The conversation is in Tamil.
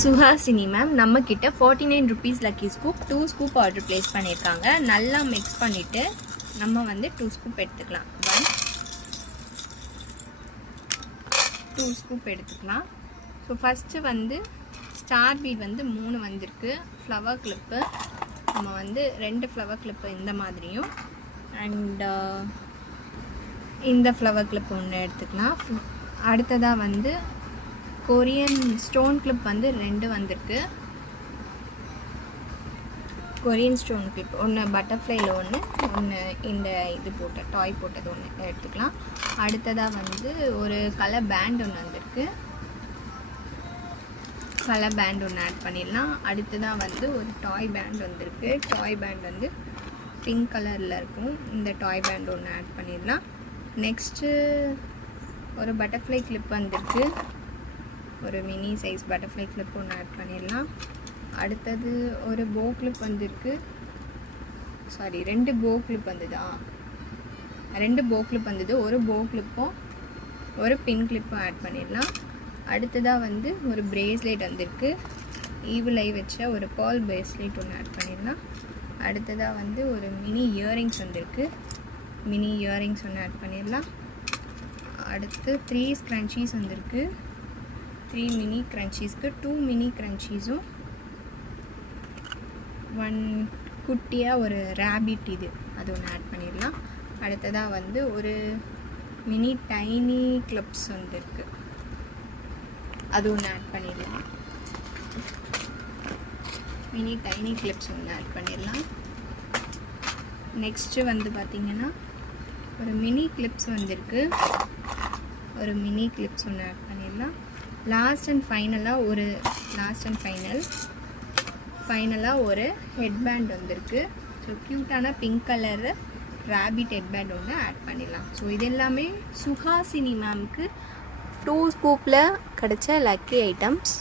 சுஹாசினி மேம் நம்மக்கிட்ட 49 rupees lucky scoop 2 scoop order place பண்ணியிருக்காங்க. நல்லா மிக்ஸ் பண்ணிவிட்டு நம்ம வந்து 2 ஸ்கூப் எடுத்துக்கலாம். 2 ஸ்கூப் எடுத்துக்கலாம். ஸோ ஃபஸ்ட்டு வந்து ஸ்டார் பீட் வந்து 3 வந்திருக்கு. ஃப்ளவர் கிளிப்பு நம்ம வந்து 2 ஃப்ளவர் கிளிப்பு இந்த மாதிரியும் அண்ட் இந்த ஃப்ளவர் கிளிப் ஒன்று எடுத்துக்கலாம். அடுத்ததாக வந்து கொரியன் ஸ்டோன் கிளிப் வந்து 2 வந்திருக்கு. கொரியன் ஸ்டோன் கிளிப் ஒன்று பட்டர்ஃப்ளைல ஒன்று இந்த இது போட்ட டாய் போட்டது ஒன்று எடுத்துக்கலாம். அடுத்ததாக வந்து ஒரு கலர் பேண்ட் ஒன்று வந்திருக்கு. கலர் பேண்ட் ஒன்று ஆட் பண்ணிடலாம். அடுத்ததாக வந்து ஒரு டாய் பேண்ட் வந்திருக்கு. டாய் பேண்ட் வந்து பிங்க் கலரில் இருக்கும். இந்த டாய் பேண்ட் ஒன்று ஆட் பண்ணிடலாம். நெக்ஸ்ட்டு ஒரு பட்டர்ஃப்ளை கிளிப் வந்திருக்கு. ஒரு மினி சைஸ் பட்டர்ஃப்ளை கிளிப் ஒன்று ஆட் பண்ணிடலாம். அடுத்தது ஒரு போ கிளிப் வந்திருக்கு. சாரி 2 போ கிளிப் வந்ததா 2 போ கிளிப் வந்தது. ஒரு போ கிளிப்பும் ஒரு பின் கிளிப்பும் ஆட் பண்ணிடலாம். அடுத்ததாக வந்து ஒரு பிரேஸ்லெட் வந்திருக்கு. ஈவில் ஐ வச்ச ஒரு பால் பிரேஸ்லெட் ஒன்று ஆட் பண்ணிடலாம். அடுத்ததாக வந்து ஒரு மினி இயரிங்ஸ் வந்திருக்கு. மினி இயரிங்ஸ் ஒன்று ஆட் பண்ணிடலாம். அடுத்து 3 ஸ்க்ரன்ச்சீஸ் வந்திருக்கு. 3 மினி க்ரன்ச்சீஸ்க்கு 2 மினி க்ரன்ச்சீஸும் 1 குட்டியாக ஒரு ரேபிட் இது அது ஒன்று ஆட் பண்ணிடலாம். அடுத்ததாக வந்து ஒரு மினி டைனி கிளிப்ஸ் வந்துருக்கு. அது ஒன்று ஆட் பண்ணிடலாம். மினி டைனி கிளிப்ஸ் ஒன்று ஆட் பண்ணிடலாம். நெக்ஸ்ட்டு வந்து பார்த்திங்கன்னா ஒரு மினி கிளிப்ஸ் வந்திருக்கு. ஒரு மினி கிளிப்ஸ் ஒன்று ஆட் பண்ணிடலாம். லாஸ்ட் அண்ட் ஃபைனலாக ஒரு ஹெட்பேண்ட் வந்திருக்கு. ஸோ க்யூட்டான பிங்க் கலரு ரேபிட் ஹெட்பேண்ட் ஒன்று ஆட் பண்ணிடலாம். ஸோ இது எல்லாமே சுஹாசினி மேம்க்கு 2 ஸ்கூப்பில் கிடச்ச லக்கி ஐட்டம்ஸ்.